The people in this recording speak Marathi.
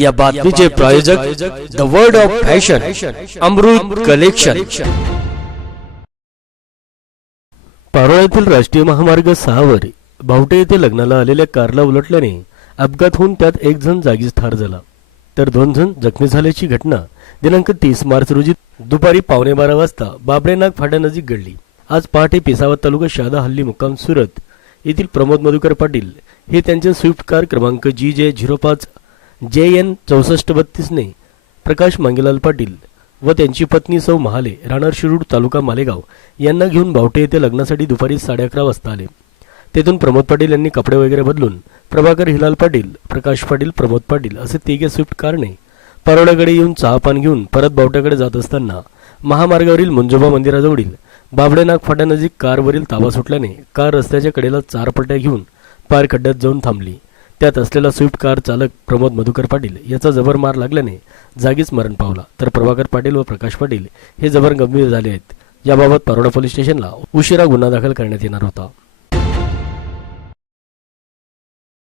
या बातमीचे प्रायोजक the world of fashion Amrut collection पारोळ्यातील राष्ट्रीय महामार्ग सहावर भावटे येथे लग्नाला आलेल्या कारला उलटल्याने अपघात होऊन त्यात एक जण जागीच ठार झाला. तर दोन जण जखमी झाल्याची घटना दिनांक तीस मार्च रोजी दुपारी पावणे बारा वाजता बाबरेनाग फाट्यानजीक घडली. आज पहाटे पेसावत तालुका शहादा हल्ली मुक्काम सुरत येथील प्रमोद मधुकर पाटील हे त्यांच्या स्विफ्ट कार क्रमांक जी जे झिरो पाच जे एन चौसष्ट बत्तीसने प्रकाश मांगेलाल पाटील व त्यांची पत्नी सौ महाले राहणार शिरूड तालुका मालेगाव यांना घेऊन बावटे येथे लग्नासाठी दुपारी साडे अकरा वाजता आले. तेथून प्रमोद पाटील यांनी कपडे वगैरे बदलून प्रभाकर हिलाल पाटील प्रकाश पाटील प्रमोद पाटील असे तिघे स्विफ्ट कारने परोड्याकडे येऊन चहापान घेऊन परत बावट्याकडे जात असताना महामार्गावरील मुंजोबा मंदिराजवळील बाबडेनाग फाट्यानजीक कारवरील ताबा सुटल्याने कार रस्त्याच्या कडेला चार पट्ट्या घेऊन पार खड्ड्यात जाऊन थांबली. त्यात असलेला स्विफ्ट कार चालक प्रमोद मधुकर पाटील याचा जबर मार लागल्याने जागीच मरण पावला. तर प्रभाकर पाटील व प्रकाश पाटील हे जबर गंभीर झाले आहेत. याबाबत परोडा पोलीस स्टेशनला उशिरा गुन्हा दाखल करण्यात येणार होता.